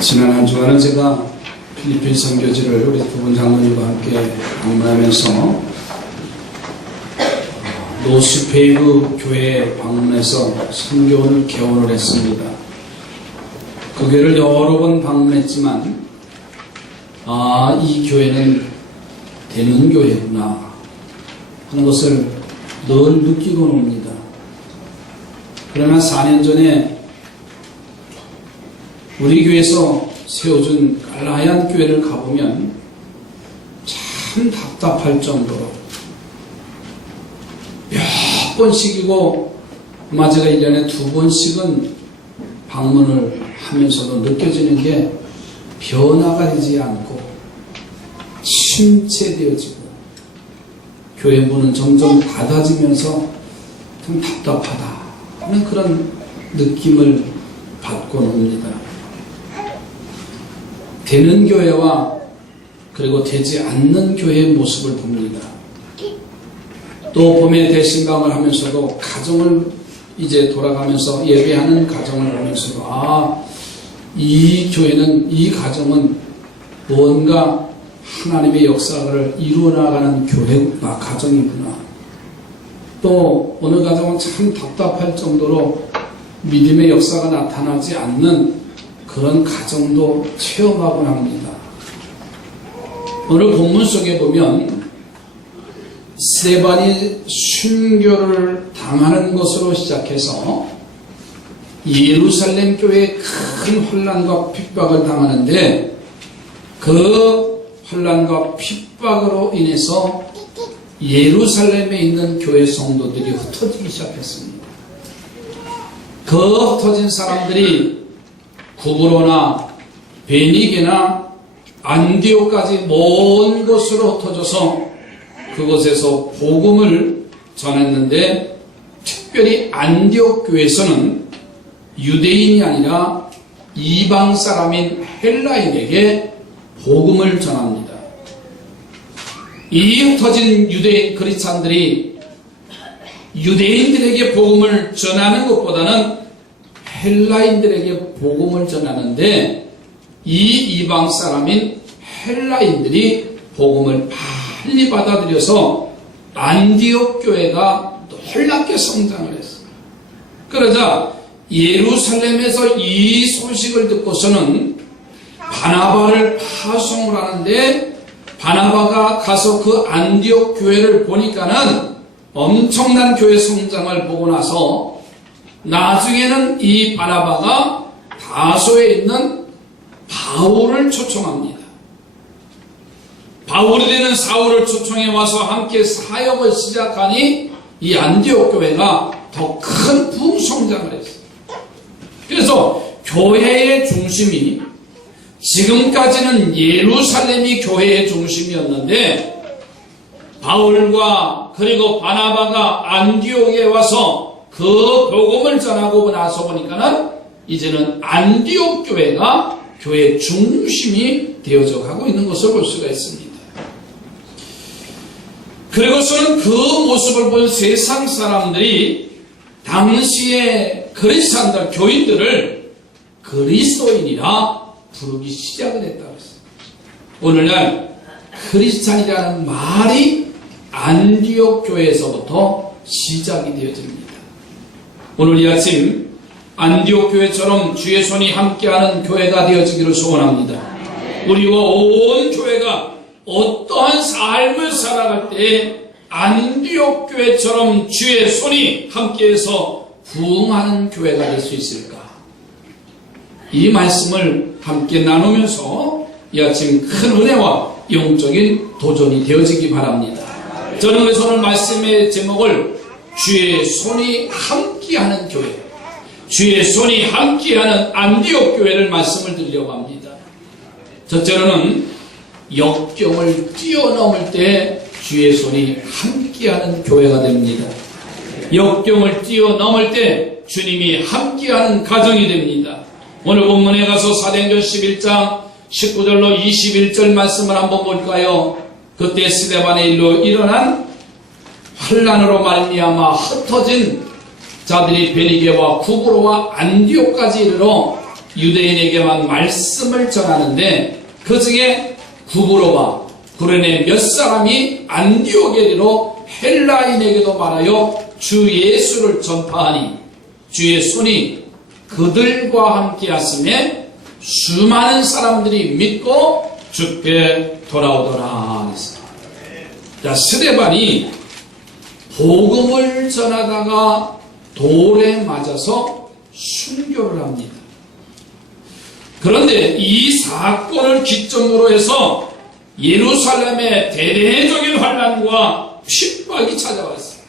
지난 한 주간은 제가 필리핀 선교지를 우리 두 분 장로님과 함께 방문하면서 노스페이브 교회에 방문해서 선교원을 개원을 했습니다. 그 교회를 여러 번 방문했지만 이 교회는 되는 교회구나 하는 것을 늘 느끼곤 옵니다. 그러나 4년 전에 우리 교회에서 세워준 깔라얀 교회를 가보면 참 답답할 정도로 몇 번씩이고 아마 제가 1년에 2번씩은 방문을 하면서도 느껴지는 게 변화가 되지 않고 침체되어지고 교회 문은 점점 닫아지면서 좀 답답하다 하는 그런 느낌을 받곤 옵니다. 되는 교회와 그리고 되지 않는 교회의 모습을 봅니다. 또 봄에 대신강을 하면서도 가정을 이제 돌아가면서 예배하는 가정을 보면서도 이 교회는, 이 가정은 뭔가 하나님의 역사를 이루어나가는 교회구나, 가정이구나. 또 어느 가정은 참 답답할 정도로 믿음의 역사가 나타나지 않는 그런 가정도 체험하곤 합니다. 오늘 본문 속에 보면 스데반이 순교를 당하는 것으로 시작해서 예루살렘 교회에 큰 혼란과 핍박을 당하는데 그 혼란과 핍박으로 인해서 예루살렘에 있는 교회 성도들이 흩어지기 시작했습니다. 그 흩어진 사람들이 구브로나 베니게나 안디옥까지 먼 곳으로 흩어져서 그곳에서 복음을 전했는데, 특별히 안디옥 교회에서는 유대인이 아니라 이방 사람인 헬라인에게 복음을 전합니다. 이 흩어진 유대인 크리스찬들이 유대인들에게 복음을 전하는 것보다는 헬라인들에게 복음을 전하는데, 이 이방 사람인 헬라인들이 복음을 빨리 받아들여서 안디옥 교회가 놀랍게 성장을 했어요. 그러자 예루살렘에서 이 소식을 듣고서는 바나바를 파송을 하는데, 바나바가 가서 그 안디옥 교회를 보니까는 엄청난 교회 성장을 보고 나서 나중에는 이 바나바가 다소에 있는 바울을 초청합니다. 바울이 되는 사울을 초청해 와서 함께 사역을 시작하니 이 안디옥 교회가 더 큰 부흥성장을 했어요. 그래서 교회의 중심이 지금까지는 예루살렘이 교회의 중심이었는데, 바울과 그리고 바나바가 안디옥에 와서 그 복음을 전하고 나서 보니까는 이제는 안디옥 교회가 교회의 중심이 되어져 가고 있는 것을 볼 수가 있습니다. 그리고서는 그 모습을 본 세상 사람들이 당시의 크리스찬들, 교인들을 그리스도인이라 부르기 시작을 했다고 했어요. 오늘날 크리스찬이라는 말이 안디옥 교회에서부터 시작이 되어집니다. 오늘 이 아침 안디옥 교회처럼 주의 손이 함께하는 교회가 되어지기를 소원합니다. 우리와 온 교회가 어떠한 삶을 살아갈 때 안디옥 교회처럼 주의 손이 함께해서 부흥하는 교회가 될 수 있을까? 이 말씀을 함께 나누면서 이 아침 큰 은혜와 영적인 도전이 되어지기 바랍니다. 저는 그래서 오늘 말씀의 제목을 주의 손이 함께하는 교회, 주의 손이 함께하는 안디옥 교회를 말씀을 드리려고 합니다. 첫째로는 역경을 뛰어넘을 때 주의 손이 함께하는 교회가 됩니다. 역경을 뛰어넘을 때 주님이 함께하는 가정이 됩니다. 오늘 본문에 가서 사도행전 11장 19절로 21절 말씀을 한번 볼까요? 그때 스데반의 일로 일어난 환난으로 말미암아 흩어진 자들이 베니게와 구브로와 안디옥까지 이르러 유대인에게만 말씀을 전하는데 그 중에 구브로와 구레네 몇 사람이 안디옥에로 헬라인에게도 말하여 주 예수를 전파하니 주의 손이 그들과 함께 하심에 수많은 사람들이 믿고 주께 돌아오더라. 자, 스데반이 복음을 전하다가 돌에 맞아서 순교를 합니다. 그런데 이 사건을 기점으로 해서 예루살렘에 대대적인 환난과 핍박이 찾아왔어요.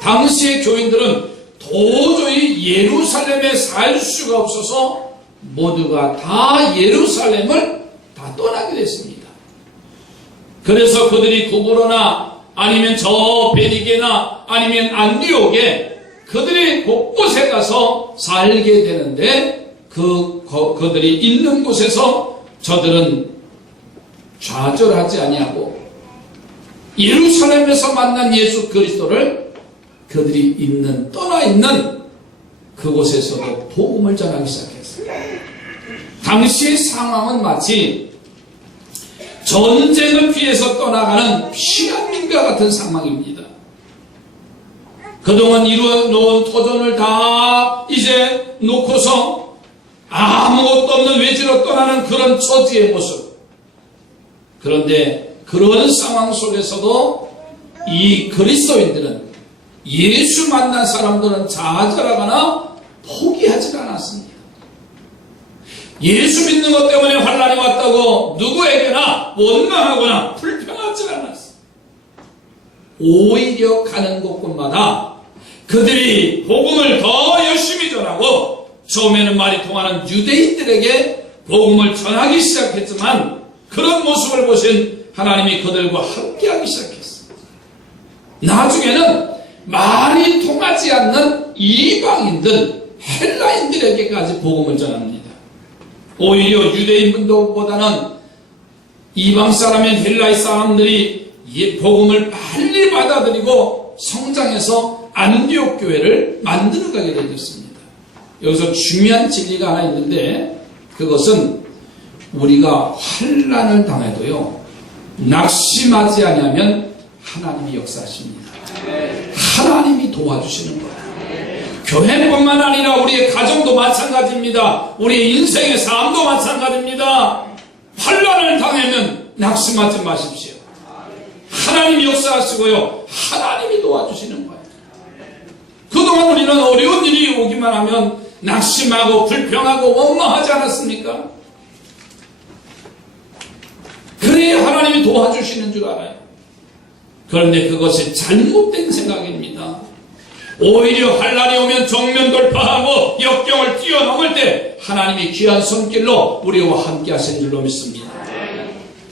당시의 교인들은 도저히 예루살렘에 살 수가 없어서 모두가 다 예루살렘을 다 떠나게 됐습니다. 그래서 그들이 구브로나 아니면 저 베니게나 아니면 안디옥에 그들이 곳곳에 가서 살게 되는데 그들이 있는 곳에서 저들은 좌절하지 아니하고 예루살렘에서 만난 예수 그리스도를 그들이 떠나 있는 그곳에서도 복음을 전하기 시작했어요. 당시의 상황은 마치 전쟁을 피해서 떠나가는 피난민과 같은 상황입니다. 그동안 이루어놓은 토전을 다 이제 놓고서 아무것도 없는 외지로 떠나는 그런 처지의 모습. 그런데 그런 상황 속에서도 이 그리스도인들은 예수 만난 사람들은 좌절하거나 포기하지 않았습니다. 예수 믿는 것 때문에 환난이 왔다고 누구에게나 원망하거나 불평하지 않았어요. 오히려 가는 곳곳마다 그들이 복음을 더 열심히 전하고 처음에는 말이 통하는 유대인들에게 복음을 전하기 시작했지만 그런 모습을 보신 하나님이 그들과 함께하기 시작했어요. 나중에는 말이 통하지 않는 이방인들, 헬라인들에게까지 복음을 전합니다. 오히려 유대인분들보다는 이방 사람인 헬라인 사람들이 복음을 빨리 받아들이고 성장해서 안디옥 교회를 만들어가게 되었습니다. 여기서 중요한 진리가 하나 있는데 그것은 우리가 환난을 당해도요 낙심하지 아니하면 하나님이 역사하십니다. 하나님이 도와주시는 거예요. 교회뿐만 아니라 우리의 가정도 마찬가지입니다. 우리의 인생의 삶도 마찬가지입니다. 환난을 당하면 낙심하지 마십시오. 하나님이 역사하시고요 하나님이 도와주시는 거예요. 그동안 우리는 어려운 일이 오기만 하면 낙심하고 불평하고 원망하지 않았습니까? 그래야 하나님이 도와주시는 줄 알아요. 그런데 그것이 잘못된 생각입니다. 오히려 환난이 오면 정면 돌파하고 역경을 뛰어넘을 때 하나님이 귀한 손길로 우리와 함께 하신 줄로 믿습니다.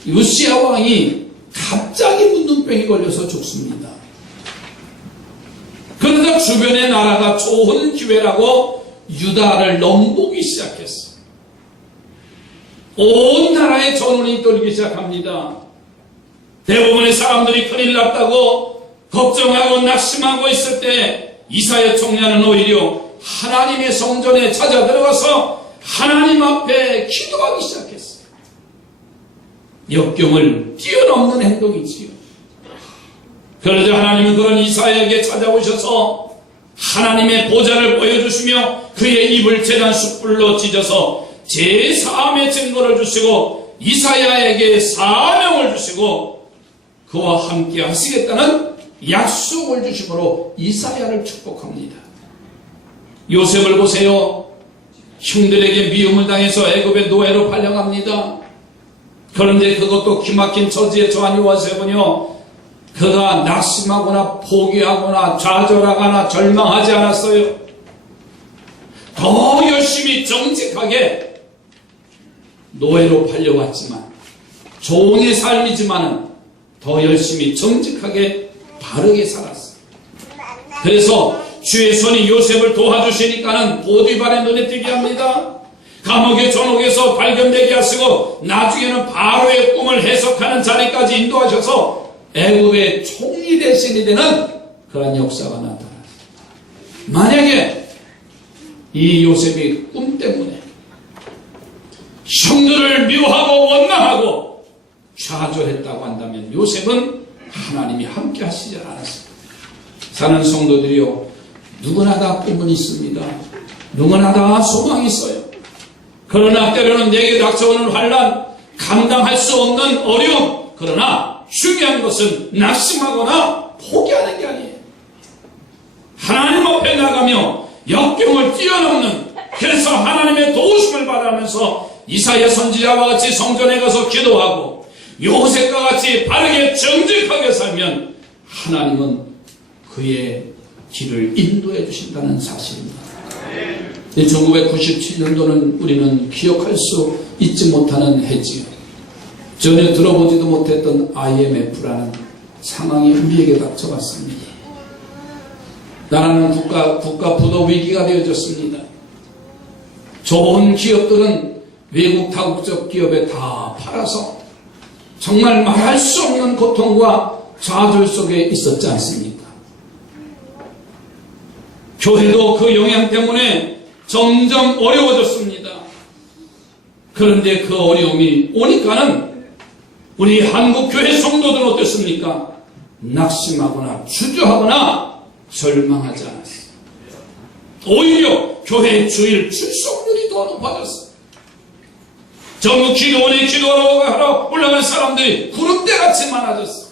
요시야 왕이 갑자기 문둥병이 걸려서 죽습니다. 그러다 주변의 나라가 좋은 기회라고 유다를 넘보기 시작했어. 온 나라의 전운이 돌기 시작합니다. 대부분의 사람들이 큰일 났다고 걱정하고 낙심하고 있을 때 이사야 총리는 오히려 하나님의 성전에 찾아 들어가서 하나님 앞에 기도하기 시작했어요. 역경을 뛰어넘는 행동이지요. 그러자 하나님은 그런 이사야에게 찾아오셔서 하나님의 보좌를 보여주시며 그의 입을 제단 숯불로 찢어서 제사함의 증거를 주시고 이사야에게 사명을 주시고 그와 함께 하시겠다는 약속을 주심으로 이사야를 축복합니다. 요셉을 보세요. 형들에게 미움을 당해서 애굽의 노예로 팔려갑니다. 그런데 그것도 기막힌 처지에 처한 요셉은요 그가 낙심하거나 포기하거나 좌절하거나 절망하지 않았어요. 더 열심히 정직하게 노예로 팔려왔지만 종의 삶이지만은 더 열심히 정직하게 바르게 살았어요. 그래서 주의 손이 요셉을 도와주시니까는 보디발의 눈에 띄게 합니다. 감옥의 전옥에서 발견되게 하시고 나중에는 바로의 꿈을 해석하는 자리까지 인도하셔서 애굽의 총리 대신이 되는 그런 역사가 나타났어요. 만약에 이 요셉이 꿈 때문에 형들을 미워하고 원망하고 좌절했다고 한다면 요셉은 하나님이 함께 하시지 않았습니다. 사는 성도들이요, 누구나 다 꿈은 있습니다. 누구나 다 소망이 있어요. 그러나 때로는 내게 닥쳐오는 환난, 감당할 수 없는 어려움, 그러나 중요한 것은 낙심하거나 포기하는 게 아니에요. 하나님 앞에 나가며 역경을 뛰어넘는, 그래서 하나님의 도우심을 받으면서 이사야 선지자와 같이 성전에 가서 기도하고 요셉과 같이 바르게 정직하게 살면 하나님은 그의 길을 인도해 주신다는 사실입니다. 1997년도는 우리는 기억할 수 있지 못하는 해지요. 전혀 들어보지도 못했던 IMF라는 상황이 우리에게 닥쳐왔습니다. 나라는 국가 부도 위기가 되어졌습니다. 좋은 기업들은 외국 다국적 기업에 다 팔아서 정말 말할 수 없는 고통과 좌절 속에 있었지 않습니까? 교회도 그 영향 때문에 점점 어려워졌습니다. 그런데 그 어려움이 오니까는 우리 한국교회 성도들은 어땠습니까? 낙심하거나 주저하거나 절망하지 않았어요. 오히려 교회 주일 출석률이 더 높아졌어요. 전국 기도원에 기도하러 올라간 사람들이 구름대같이 많아졌어요.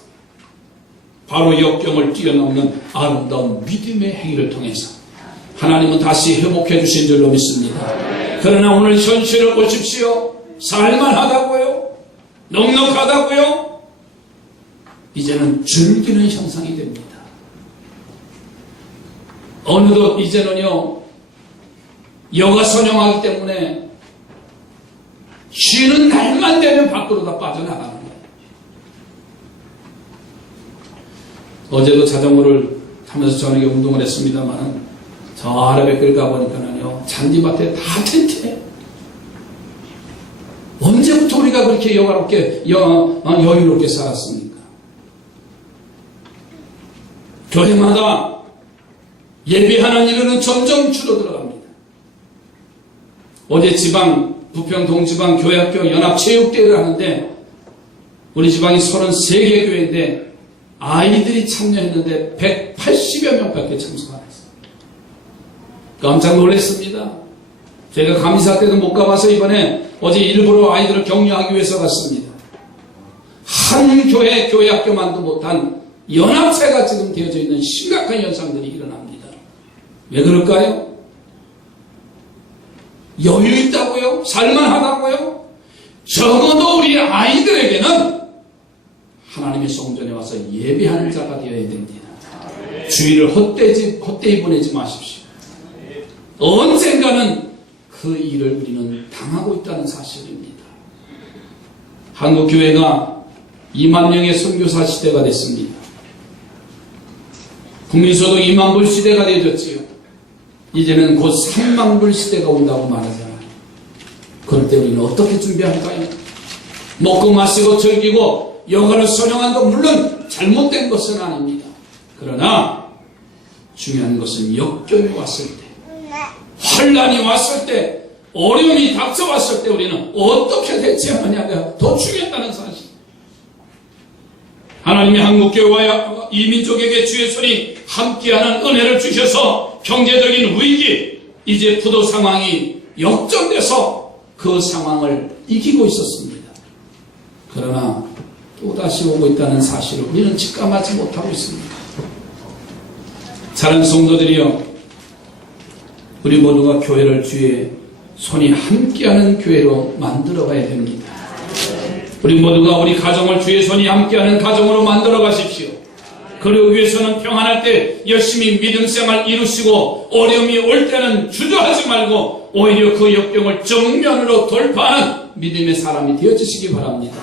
바로 역경을 뛰어넘는 아름다운 믿음의 행위를 통해서 하나님은 다시 회복해 주신 줄로 믿습니다. 그러나 오늘 현실을 보십시오. 살만하다고요? 넉넉하다고요? 이제는 즐기는 형상이 됩니다. 어느덧 이제는요, 여가 선영하기 때문에 쉬는 날만 되면 밖으로 다 빠져나가는 거예요. 어제도 자전거를 타면서 저녁에 운동을 했습니다만 저 아래뱃길 가보니까는요, 잔디밭에 다 텐트예요. 언제부터 우리가 그렇게 여유롭게 살았습니까? 교회마다 예배하는 일은 점점 줄어들어갑니다. 어제 부평 동지방 교회학교 연합체육대회를 하는데 우리 지방이 33개 교회인데 아이들이 참여했는데 180여 명밖에 참석 안 했어요. 깜짝 놀랐습니다. 제가 감사 때도 못 가봐서 이번에 어제 일부러 아이들을 격려하기 위해서 갔습니다. 한 교회학교만도 못한 연합체가 지금 되어져 있는 심각한 현상들이 일어납니다. 왜 그럴까요? 여유 있다고요? 살만하다고요? 적어도 우리 아이들에게는 하나님의 성전에 와서 예배하는 자가 되어야 됩니다. 주일을 헛되이 보내지 마십시오. 언젠가는 그 일을 우리는 당하고 있다는 사실입니다. 한국교회가 2만 명의 선교사 시대가 됐습니다. 국민소득 2만 불 시대가 되어졌지요. 이제는 곧 3만 불 시대가 온다고 말하잖아요. 그럴 때 우리는 어떻게 준비할까요? 먹고 마시고 즐기고 여가를 선영한 것 물론 잘못된 것은 아닙니다. 그러나 중요한 것은 역경이 왔을 때, 환난이 왔을 때, 어려움이 닥쳐왔을 때 우리는 어떻게 대처하느냐가 더 중요하다는 사실. 하나님이 한국교회와 이민족에게 주의 손이 함께하는 은혜를 주셔서 경제적인 위기, 이제 부도 상황이 역전돼서 그 상황을 이기고 있었습니다. 그러나 또다시 오고 있다는 사실을 우리는 직감하지 못하고 있습니다. 사랑하는 성도들이여, 우리 모두가 교회를 주의 손이 함께하는 교회로 만들어가야 됩니다. 우리 모두가 우리 가정을 주의 손이 함께하는 가정으로 만들어 가십시오. 그러기 위해서는 평안할 때 열심히 믿음생활 이루시고 어려움이 올 때는 주저하지 말고 오히려 그 역경을 정면으로 돌파하는 믿음의 사람이 되어주시기 바랍니다.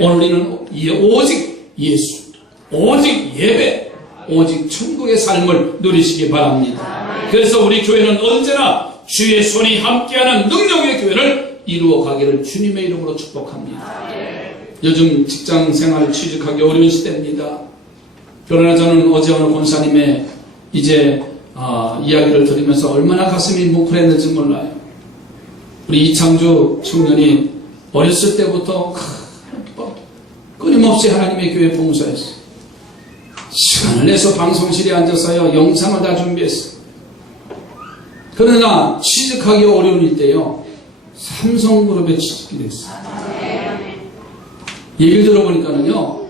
오늘 우리는 오직 예수, 오직 예배, 오직 천국의 삶을 누리시기 바랍니다. 그래서 우리 교회는 언제나 주의 손이 함께하는 능력의 교회를 이루어 가기를 주님의 이름으로 축복합니다. 요즘 직장 생활을 취직하기 어려운 시대입니다. 그러나 저는 어제 오늘 권사님의 이야기를 들으면서 얼마나 가슴이 뭉클했는지 몰라요. 우리 이창주 청년이 어렸을 때부터 끊임없이 하나님의 교회 봉사했어요. 시간을 내서 방송실에 앉아서요, 영상을 다 준비했어요. 그러나 취직하기 어려울 때요, 삼성그룹에 취직이 됐어요. 얘기를 들어보니까는요,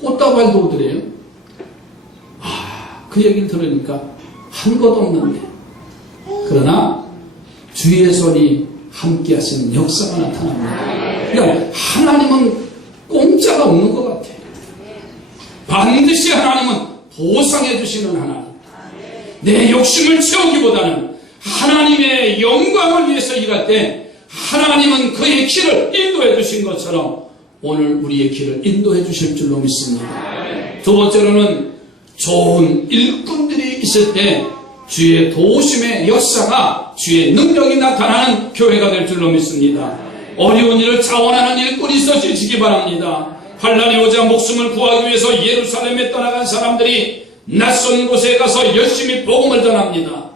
꽃다발도 오더래요. 그 얘기를 들으니까 한 것 없는데, 그러나 주의 손이 함께 하시는 역사가 나타납니다. 그러니까 하나님은 공짜가 없는 것 같아요. 반드시 하나님은 보상해 주시는 하나님. 내 욕심을 채우기보다는 하나님의 영광을 위해서 일할 때 하나님은 그의 길을 인도해 주신 것처럼 오늘 우리의 길을 인도해 주실 줄로 믿습니다. 두 번째로는 좋은 일꾼들이 있을 때 주의 도우심의 역사가, 주의 능력이 나타나는 교회가 될 줄로 믿습니다. 어려운 일을 자원하는 일꾼이 있어지기 바랍니다. 환난이 오자 목숨을 구하기 위해서 예루살렘에 떠나간 사람들이 낯선 곳에 가서 열심히 복음을 전합니다.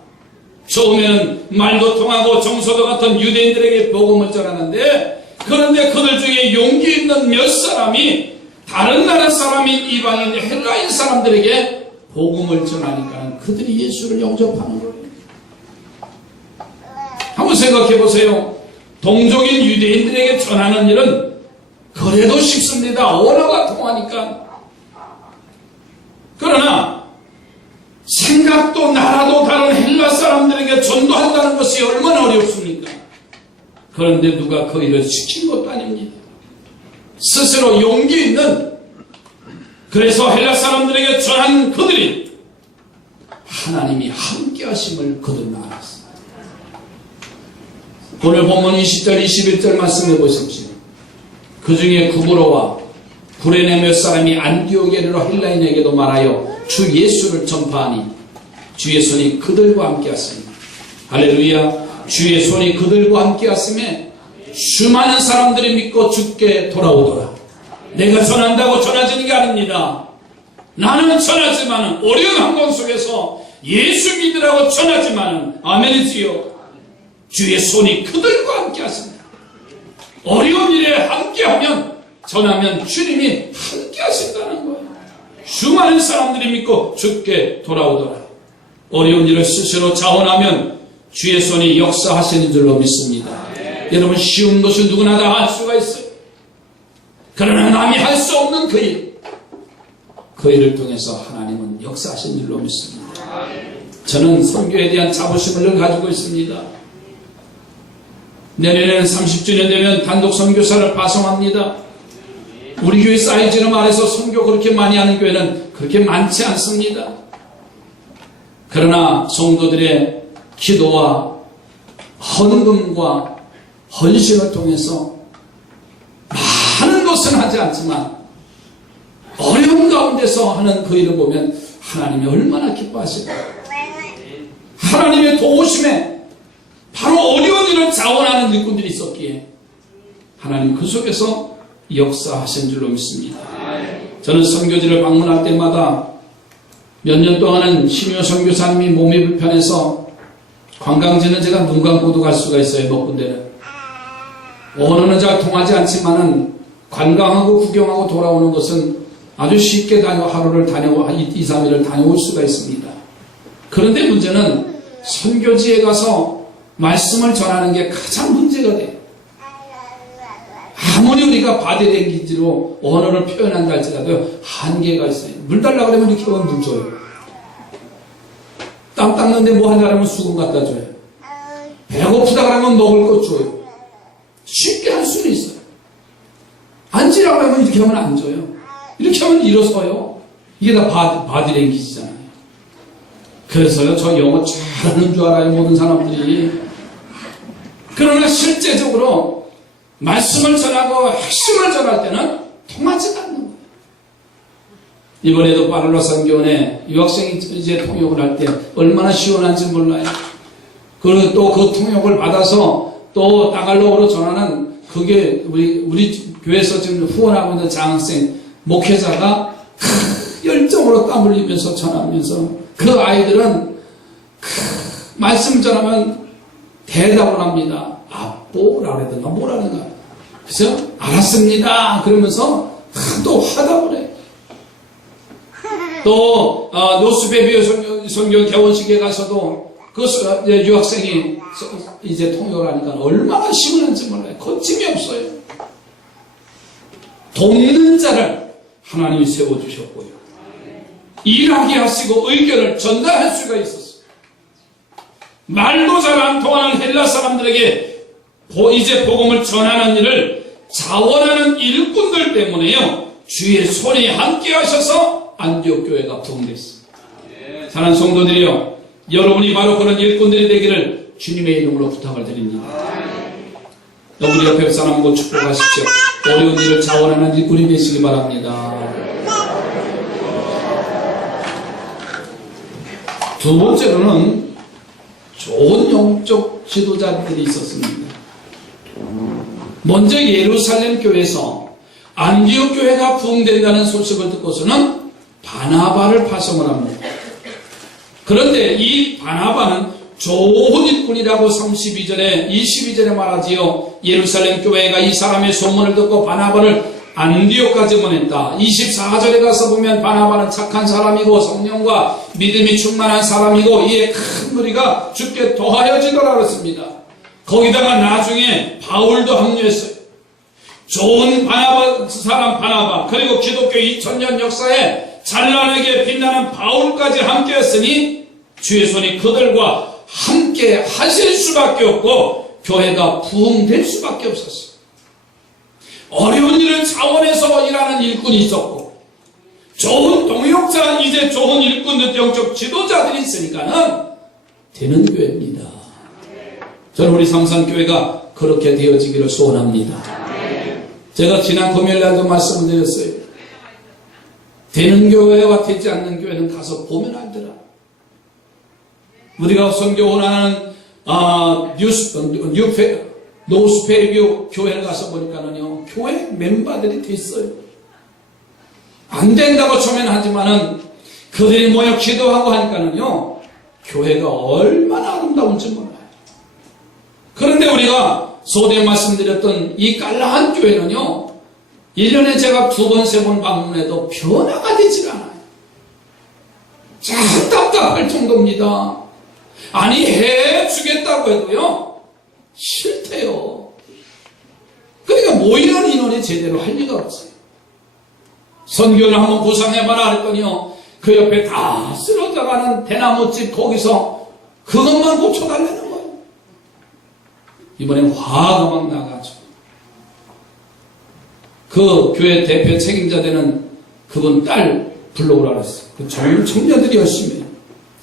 처음에는 말도 통하고 정서도 같은 유대인들에게 복음을 전하는데, 그런데 그들 중에 용기 있는 몇 사람이 다른 나라 사람인 이방인 헬라인 사람들에게 복음을 전하니까 그들이 예수를 영접하는 거예요. 한번 생각해 보세요. 동족인 유대인들에게 전하는 일은 그래도 쉽습니다. 언어가 통하니까. 그러나 생각도 나라도 다른 헬라 사람들에게 전도한다는 것이 얼마나 어렵습니까? 그런데 누가 그 일을 시킨 것도 아닙니다. 스스로 용기 있는, 그래서 헬라 사람들에게 전한 그들이 하나님이 함께 하심을 그들은 알았습니다. 오늘 본문 20절 21절 말씀해 보십시오. 그 중에 구브로와 구레네 몇 사람이 안디옥에 이르러 헬라인에게도 말하여 주 예수를 전파하니 주의 손이 그들과 함께 하였습니다. 할렐루야. 주의 손이 그들과 함께 하였음에 수많은 사람들이 믿고 주께 돌아오더라. 내가 전한다고 전해지는 게 아닙니다. 나는 전하지만은 어려운 환경 속에서 예수 믿으라고 전하지만은 아멘이지요. 주의 손이 그들과 함께 하십니다. 어려운 일에 함께하면, 전하면 주님이 함께 하신다는 거예요. 수많은 사람들이 믿고 주께 돌아오더라. 어려운 일을 스스로 자원하면 주의 손이 역사하시는 줄로 믿습니다. 여러분, 쉬운 것은 누구나 다 할 수가 있어요. 그러나 남이 할 수 없는 그 일, 그 일을 통해서 하나님은 역사하신 줄로 믿습니다. 저는 선교에 대한 자부심을 늘 가지고 있습니다. 내년에는 30주년 되면 단독 선교사를 파송합니다. 우리 교회 사이즈로 말해서 선교 그렇게 많이 하는 교회는 그렇게 많지 않습니다. 그러나 성도들의 기도와 헌금과 헌신을 통해서 많은 것은 하지 않지만 어려운 가운데서 하는 그 일을 보면 하나님이 얼마나 기뻐하실까요? 하나님의 도우심에 바로 어려운 일을 자원하는 일꾼들이 있었기에 하나님 그 속에서 역사하신 줄로 믿습니다. 저는 선교지를 방문할 때마다 몇 년 동안은 신효 선교사님이 몸이 불편해서 관광지는 제가 눈 감고도 갈 수가 있어요. 몇 군데는. 언어는 잘 통하지 않지만은 관광하고 구경하고 돌아오는 것은 아주 쉽게 하루를 2, 3일을 다녀올 수가 있습니다. 그런데 문제는 선교지에 가서 말씀을 전하는 게 가장 문제가 돼요. 아무리 우리가 바디랭귀지로 언어를 표현한다 할지라도 한계가 있어요. 물 달라고 그러면 이렇게 하면 물 줘요. 땀 닦는데 뭐 하려고 하면 수건 갖다 줘요. 배고프다 그러면 먹을 것 줘요. 쉽게 할 수는 있어요. 앉으라고 하면 이렇게 하면 앉아요. 이렇게 하면 일어서요. 이게 다 바디랭귀지잖아요. 그래서요, 저 영어 잘하는 줄 알아요, 모든 사람들이. 그러나 실제적으로 말씀을 전하고 핵심을 전할 때는 통하지가 않는 거예요. 이번에도 바를로 선교원에 유학생이 이제 통역을 할 때 얼마나 시원한지 몰라요. 그리고 또 그 통역을 받아서 또 따갈로그로 전하는 그게 우리 교회에서 지금 후원하고 있는 장학생 목회자가 열정으로 땀 흘리면서 전하면서 그 아이들은 말씀 전하면 대답을 합니다. 아뽀라 그러든가 뭐라든가 그래서 알았습니다 그러면서 또 하다 보래. 또 노스베비오 선교 개원식에 가서도 그 유학생이 이제 통역을 하니까 얼마나 시원한지 몰라요. 거침이 없어요. 돕는 자를 하나님이 세워주셨고요. 일하게 하시고 의견을 전달할 수가 있었어요. 말도 잘 안 통하는 헬라 사람들에게 이제 복음을 전하는 일을 자원하는 일꾼들 때문에요. 주의 손이 함께 하셔서 안디옥 교회가 부흥됐습니다. 사랑하는 성도들이요, 여러분이 바로 그런 일꾼들이 되기를 주님의 이름으로 부탁을 드립니다. 우리 옆에 사람과 축복하십시오. 어려운 일을 자원하는 일꾼이 되시기 바랍니다. 두 번째로는 좋은 영적 지도자들이 있었습니다. 먼저 예루살렘 교회에서 안디옥 교회가 부흥된다는 소식을 듣고서는 바나바를 파송을 합니다. 그런데 이 바나바는 좋은 일꾼이라고 32절에 22절에 말하지요. 예루살렘 교회가 이 사람의 소문을 듣고 바나바를 안디옥까지 보냈다. 24절에 가서 보면 바나바는 착한 사람이고 성령과 믿음이 충만한 사람이고 이에 큰 무리가 주께 더하여지더라 그랬습니다. 거기다가 나중에 바울도 합류했어요. 좋은 사람 바나바, 그리고 기독교 2000년 역사에 찬란하게 빛나는 바울까지 함께 했으니 주의 손이 그들과 함께 하실 수밖에 없고 교회가 부흥될 수밖에 없었어요. 어려운 일을 자원해서 일하는 일꾼이 있었고, 좋은 동역자, 이제 좋은 일꾼들, 영적 지도자들이 있으니까는 되는 교회입니다. 저는 우리 성산교회가 그렇게 되어지기를 소원합니다. 제가 지난 금요일날도 말씀을 드렸어요. 되는 교회와 되지 않는 교회는 가서 보면 알더라. 우리가 선교 원하는 노스페리뷰 교회를 가서 보니까는요, 교회 멤버들이 됐어요. 안 된다고 처음에는 하지만은 그들이 모여 기도하고 하니까는요, 교회가 얼마나 아름다운지 몰라요. 그런데 우리가 소대 말씀드렸던 이 깔라한 교회는요, 1년에 제가 2번, 3번 방문해도 변화가 되질 않아요. 참 답답할 정도입니다. 아니, 해주겠다고 해도요, 싫대요. 그러니까 모이는 인원이 제대로 할 리가 없어요. 선교를 한번 구상해봐라 했더니요, 그 옆에 다 쓰러져가는 대나무집 거기서 그것만 고쳐달라는 거예요. 이번에 화가 막 나가지고 그 교회 대표 책임자 되는 그분 딸 불러오라 그랬어요. 그 청년들이 열심히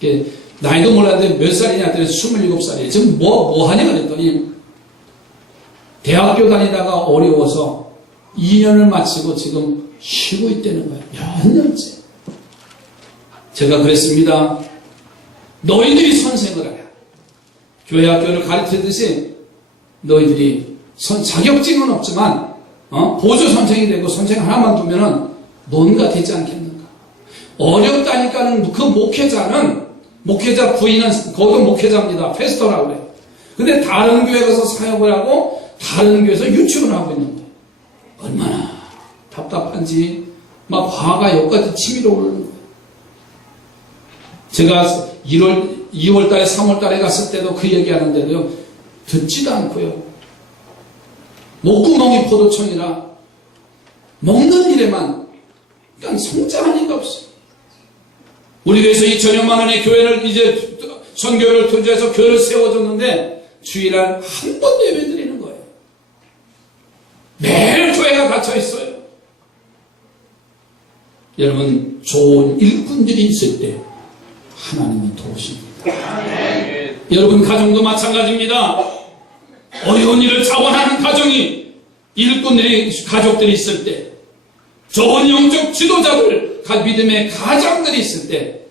해요. 나이도 몰랐는데 몇 살이냐 했더니 27살이에요. 지금 뭐 하냐 그랬더니 대학교 다니다가 어려워서 2년을 마치고 지금 쉬고 있다는 거예요. 몇 년째. 제가 그랬습니다. 너희들이 선생을 하라. 교회 학교를 가르치듯이 너희들이 자격증은 없지만 보조 선생이 되고 선생 하나만 두면은 뭔가 되지 않겠는가. 어렵다니까는 그 목회자 부인은 거기도 목회자입니다. 페스터라고 그래요. 근데 다른 교회 가서 사역을 하고 다른 교회에서 유치원을 하고 있는 거예요. 얼마나 답답한지 막 화가 여기까지 치밀어 오르는 거예요. 제가 2월 달에 3월 달에 갔을 때도 그 얘기하는데도요, 듣지도 않고요. 목구멍이 포도청이라 먹는 일에만, 그러니까 성장하는 게 없어요. 우리 교회에서 2천여만 원의 교회를 이제 선교를 투자해서 교회를 세워줬는데 주일날 한 번도 예배 드리는 거예요. 매일 교회가 닫혀 있어요. 여러분, 좋은 일꾼들이 있을 때 하나님은 도우십니다. 여러분 가정도 마찬가지입니다. 어려운 일을 자원하는 가정이 가족들이 있을 때, 좋은 영적 지도자들, 믿음의 가장들이 있을 때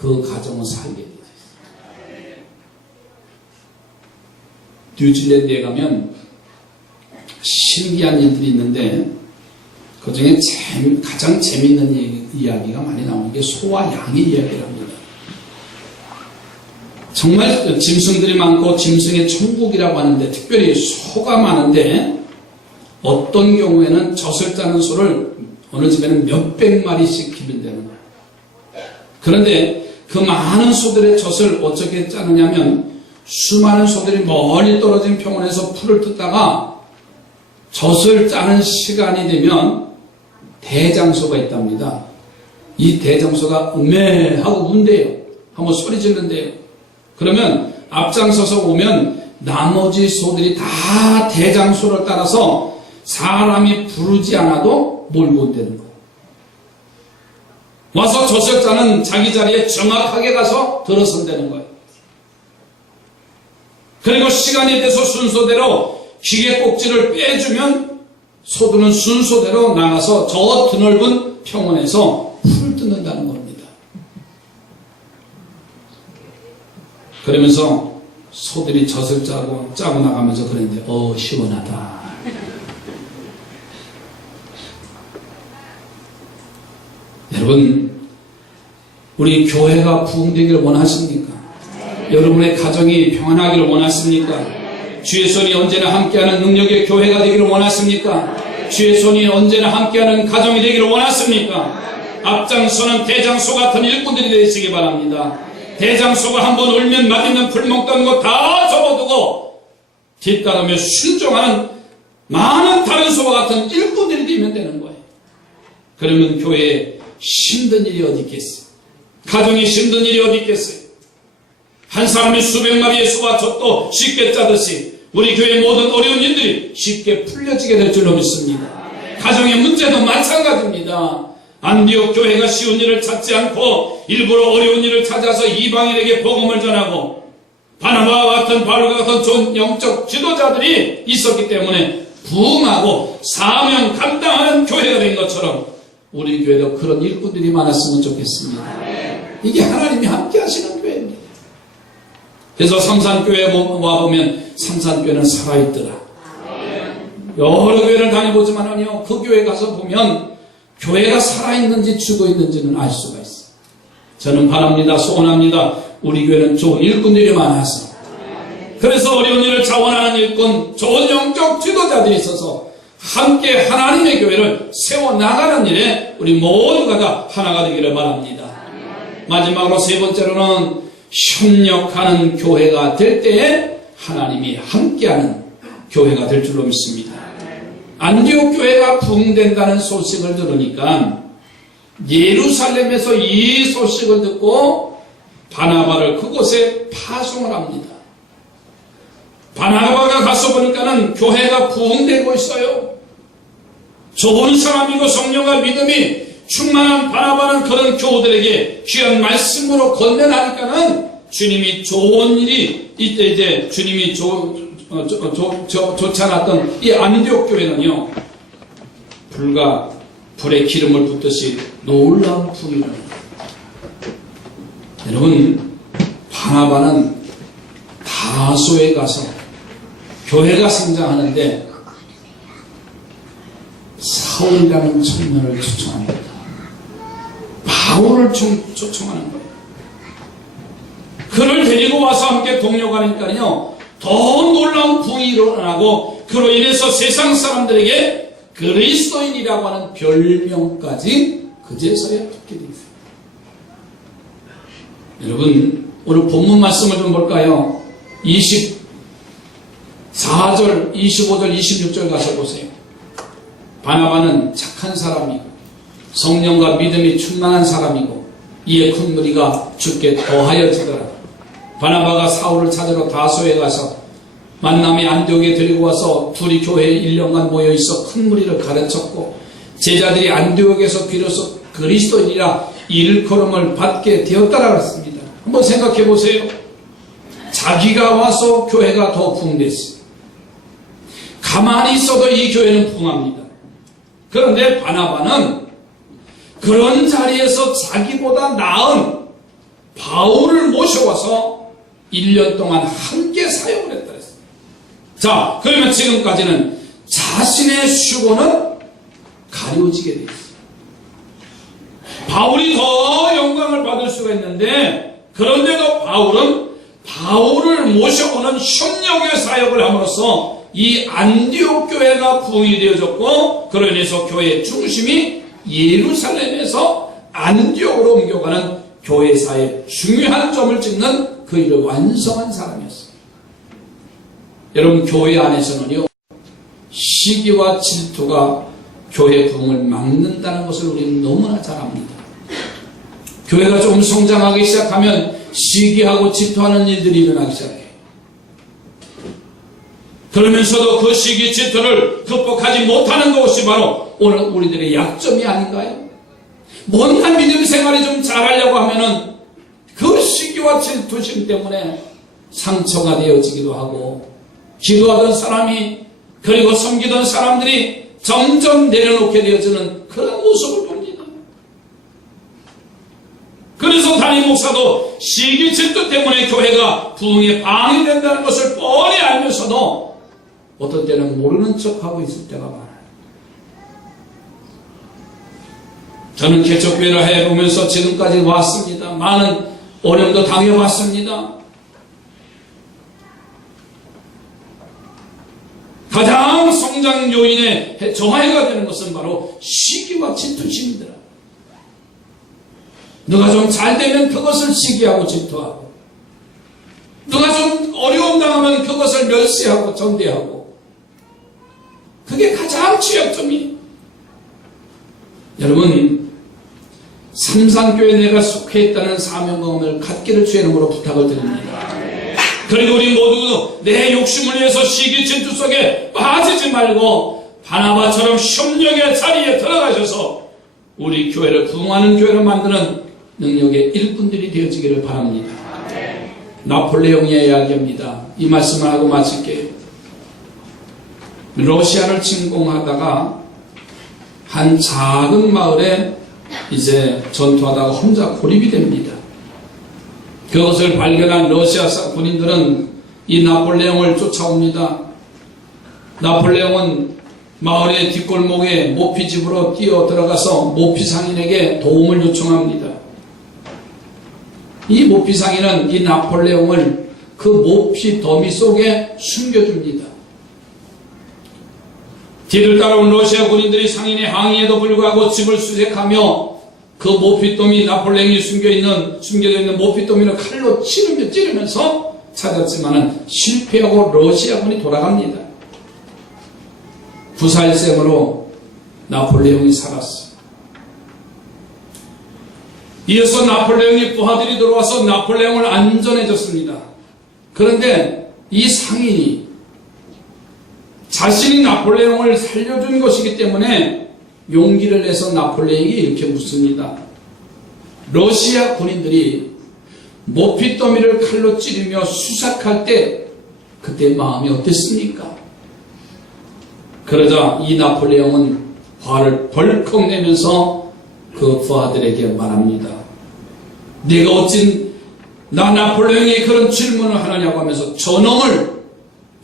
그 가정은 살게 되죠. 뉴질랜드에 가면 신기한 일들이 있는데 그 중에 가장 재미있는 이야기가 많이 나오는 게 소와 양의 이야기랍니다. 정말 짐승들이 많고 짐승의 천국이라고 하는데 특별히 소가 많은데 어떤 경우에는 젖을 짜는 소를 어느 집에는 몇백 마리씩 기른다는 거예요. 그런데 그 많은 소들의 젖을 어떻게 짜느냐면 수많은 소들이 멀리 떨어진 평원에서 풀을 뜯다가 젖을 짜는 시간이 되면 대장소가 있답니다. 이 대장소가 음메하고 운대요. 한번 소리 지른대요. 그러면 앞장서서 오면 나머지 소들이 다 대장소를 따라서 사람이 부르지 않아도 몰고 온다는 거예요. 와서 젖을 짜는 자기 자리에 정확하게 가서 들어선다는 거예요. 그리고 시간이 돼서 순서대로 기계 꼭지를 빼주면 소들은 순서대로 나가서 저 드넓은 평원에서 풀 뜯는다는 겁니다. 그러면서 소들이 젖을 짜고 나가면서 그랬는데 시원하다. 여러분, 우리 교회가 부흥되기를 원하십니까? 여러분의 가정이 평안하기를 원하십니까? 주의 손이 언제나 함께하는 능력의 교회가 되기를 원하십니까? 주의 손이 언제나 함께하는 가정이 되기를 원하십니까? 앞장서는 대장소 같은 일꾼들이 되시기 바랍니다. 대장소가 한번 울면 맛있는 풀 먹던 거 다 접어두고 뒤따르며 순종하는 많은 다른 소와 같은 일꾼들이 되면 되는 거예요. 그러면 교회에 힘든 일이 어디 있겠어요? 가정이 힘든 일이 어디 있겠어요? 한 사람이 수백 마리의 소와 젖도 쉽게 짜듯이 우리 교회의 모든 어려운 일들이 쉽게 풀려지게 될 줄로 믿습니다. 가정의 문제도 마찬가지입니다. 안디옥 교회가 쉬운 일을 찾지 않고 일부러 어려운 일을 찾아서 이방인에게 복음을 전하고 바나바와 같은 바울과 같은 좋은 영적 지도자들이 있었기 때문에 부흥하고 사명 감당하는 교회가 된 것처럼 우리 교회도 그런 일꾼들이 많았으면 좋겠습니다. 이게 하나님이 함께 하시는 교회입니다. 그래서 삼산교회에 와보면 삼산교회는 살아있더라. 여러 교회를 다녀보지만요, 그 교회 가서 보면 교회가 살아있는지 죽어있는지는 알 수가 있어요. 저는 바랍니다. 소원합니다. 우리 교회는 좋은 일꾼들이 많아서, 그래서 어려운 일을 자원하는 일꾼, 좋은 영적 지도자들이 있어서 함께 하나님의 교회를 세워나가는 일에 우리 모두가 다 하나가 되기를 바랍니다. 마지막으로 세 번째로는 협력하는 교회가 될 때에 하나님이 함께하는 교회가 될 줄로 믿습니다. 안디옥 교회가 부흥된다는 소식을 들으니까 예루살렘에서 이 소식을 듣고 바나바를 그곳에 파송을 합니다. 바나바가 가서 보니까는 교회가 부흥되고 있어요. 좋은 사람이고 성령과 믿음이 충만한 바나바는 그런 교우들에게 귀한 말씀으로 건네나니까는 주님이 좋은 일이 이제 주님이 좋지 않았던 이 안디옥 교회는요, 불과 불에 기름을 붓듯이 놀라운 부흥을 합니다. 여러분, 바나바는 다소에 가서 교회가 성장하는데 사울이라는 청년을 초청합니다. 바울을 초청하는 거예요. 그를 데리고 와서 함께 동력하니까요, 더 놀라운 부흥이 일어나고 그로 인해서 세상 사람들에게 그리스도인이라고 하는 별명까지 그제서야 듣게 됩니다. 여러분, 오늘 본문 말씀을 좀 볼까요? 24절, 25절, 26절 가서 보세요. 바나바는 착한 사람이고 성령과 믿음이 충만한 사람이고 이에 큰 무리가 주께 더하여지더라. 바나바가 사울을 찾으러 다소에 가서 만남이 안디옥에 데리고 와서 둘이 교회에 1년간 모여있어 큰 무리를 가르쳤고 제자들이 안디옥에서 비로소 그리스도인이라 일컬음을 받게 되었다라고 했습니다. 한번 생각해 보세요. 자기가 와서 교회가 더 부흥됐어요. 가만히 있어도 이 교회는 부흥합니다. 그런데 바나바는 그런 자리에서 자기보다 나은 바울을 모셔와서 1년 동안 함께 사역을 했다 그랬어요. 자, 그러면 지금까지는 자신의 수고는 가려지게 되어 있어요. 바울이 더 영광을 받을 수가 있는데, 그런데도 바울은 바울을 모셔오는 협력의 사역을 함으로써 이 안디옥 교회가 부흥이 되어졌고, 그로 인해서 교회의 중심이 예루살렘에서 안디옥으로 옮겨가는 교회사의 중요한 점을 찍는 그 일을 완성한 사람이었어요. 여러분, 교회 안에서는요, 시기와 질투가 교회 부흥을 막는다는 것을 우리는 너무나 잘 압니다. 교회가 좀 성장하기 시작하면 시기하고 질투하는 일들이 일어나기 시작해요. 그러면서도 그 시기 질투를 극복하지 못하는 것이 바로 오늘 우리들의 약점이 아닌가요? 뭔가 믿음 생활을 좀 잘하려고 하면은 그 시기와 질투심 때문에 상처가 되어지기도 하고, 기도하던 사람이, 그리고 섬기던 사람들이 점점 내려놓게 되어지는 그런 모습을 봅니다. 그래서 담임 목사도 시기 질투 때문에 교회가 부흥에 방해된다는 것을 뻔히 알면서도 어떤 때는 모르는 척하고 있을 때가 많아요. 저는 개척교회를 해보면서 지금까지 왔습니다. 많은 어려움도 당해봤습니다. 가장 성장 요인의 정화해가 되는 것은 바로 시기와 질투심이더라. 누가 좀 잘 되면 그것을 시기하고 질투하고, 누가 좀 어려움 당하면 그것을 멸시하고 전대하고, 그게 가장 취약점이에요. 여러분, 삼산교회 내가 속해 있다는 사명감을 갖기를 주의 이름으로 부탁을 드립니다. 그리고 우리 모두 내 욕심을 위해서 시기 질투 속에 빠지지 말고 바나바처럼 협력의 자리에 들어가셔서 우리 교회를 부흥하는 교회를 만드는 능력의 일꾼들이 되어지기를 바랍니다. 나폴레옹의 이야기입니다. 이 말씀을 하고 마칠게요. 러시아를 침공하다가 한 작은 마을에 이제 전투하다가 혼자 고립이 됩니다. 그것을 발견한 러시아 군인들은 이 나폴레옹을 쫓아옵니다. 나폴레옹은 마을의 뒷골목에 모피집으로 뛰어 들어가서 모피상인에게 도움을 요청합니다. 이 모피상인은 이 나폴레옹을 그 모피 더미 속에 숨겨줍니다. 뒤를 따라온 러시아 군인들이 상인의 항의에도 불구하고 집을 수색하며 그 모피더미, 나폴레옹이 숨겨져 있는 모피더미를 칼로 찌르면서 찾았지만은 실패하고 러시아군이 돌아갑니다. 부살생으로 나폴레옹이 살았어요. 이어서 나폴레옹의 부하들이 들어와서 나폴레옹을 안전해졌습니다. 그런데 이 상인이 자신이 나폴레옹을 살려준 것이기 때문에 용기를 내서 나폴레옹이 이렇게 묻습니다. 러시아 군인들이 모피더미를 칼로 찌르며 수색할 때 그때 마음이 어땠습니까? 그러자 이 나폴레옹은 화를 벌컥 내면서 그 부하들에게 말합니다. 네가 어찌 나 나폴레옹이 그런 질문을 하느냐고 하면서 저놈을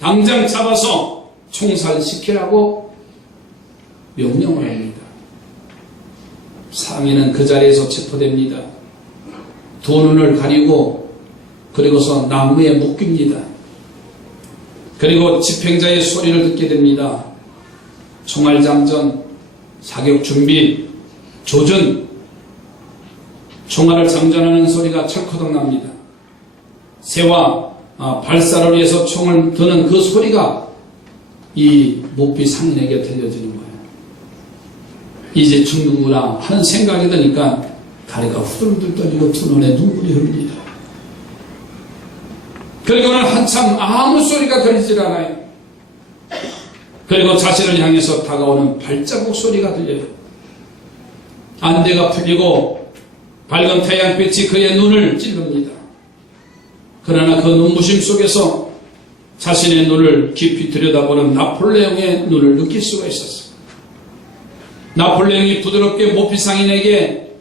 당장 잡아서 총살시키라고 명령을 합니다. 상인은 그 자리에서 체포됩니다. 두 눈을 가리고 그리고서 나무에 묶입니다. 그리고 집행자의 소리를 듣게 됩니다. 총알장전, 사격준비, 조준, 총알을 장전하는 소리가 철커덕 납니다. 새와 발사를 위해서 총을 드는 그 소리가 이 모피 상인에게 들려지는 거예요. 이제 죽는구나 하는 생각이 드니까 다리가 후들후들 떨리고 두 눈에 눈물이 흐릅니다. 그리고는 한참 아무 소리가 들리질 않아요. 그리고 자신을 향해서 다가오는 발자국 소리가 들려요. 안대가 풀리고 밝은 태양빛이 그의 눈을 찌릅니다. 그러나 그 눈부심 속에서 자신의 눈을 깊이 들여다보는 나폴레옹의 눈을 느낄 수가 있었어요. 나폴레옹이 부드럽게 모피상인에게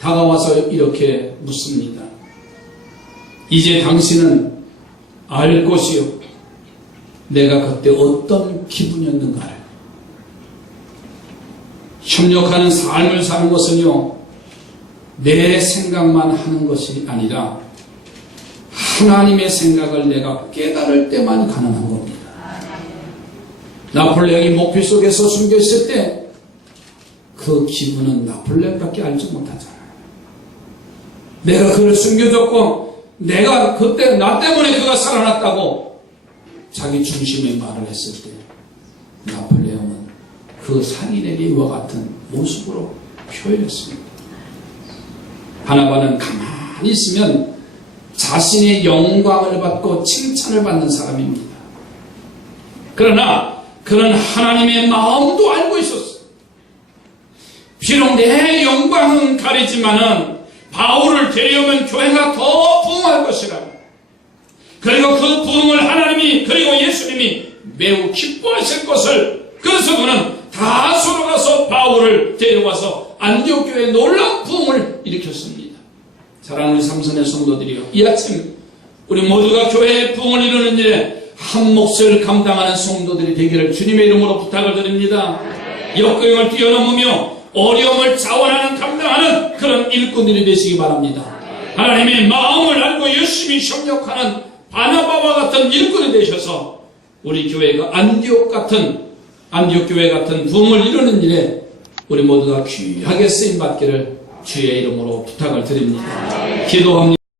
다가와서 이렇게 묻습니다. 이제 당신은 알 것이요. 내가 그때 어떤 기분이었는가를. 협력하는 삶을 사는 것은요, 내 생각만 하는 것이 아니라 하나님의 생각을 내가 깨달을 때만 가능한 겁니다. 나폴레옹이 목표 속에서 숨겨 있을 때 그 기분은 나폴레옹밖에 알지 못하잖아요. 내가 그를 숨겨줬고 내가 그때 나 때문에 그가 살아났다고 자기 중심의 말을 했을 때 나폴레옹은 그 상인에게 이와 같은 모습으로 표현했습니다. 바나바는 가만히 있으면 자신의 영광을 받고 칭찬을 받는 사람입니다. 그러나 그는 하나님의 마음도 알고 있었어요. 비록 내 영광은 가리지만은 바울을 데려오면 교회가 더 부흥할 것이라. 그리고 그 부흥을 하나님이 그리고 예수님이 매우 기뻐하실 것을, 그래서 그는 다소로 가서 바울을 데려와서 안디옥 교회에 놀라운 부흥을 일으켰습니다. 사랑하는 삼선의 성도들이여, 이 아침 우리 모두가 교회의 부흥을 이루는 일에 한 몫을 감당하는 성도들이 되기를 주님의 이름으로 부탁을 드립니다. 역경을 뛰어넘으며 어려움을 자원하는 감당하는 그런 일꾼들이 되시기 바랍니다. 하나님의 마음을 알고 열심히 협력하는 바나바와 같은 일꾼이 되셔서 우리 교회가 안디옥 교회 같은 부흥을 이루는 일에 우리 모두가 귀하게 쓰임받기를 주의 이름으로 부탁을 드립니다. 기도합니다.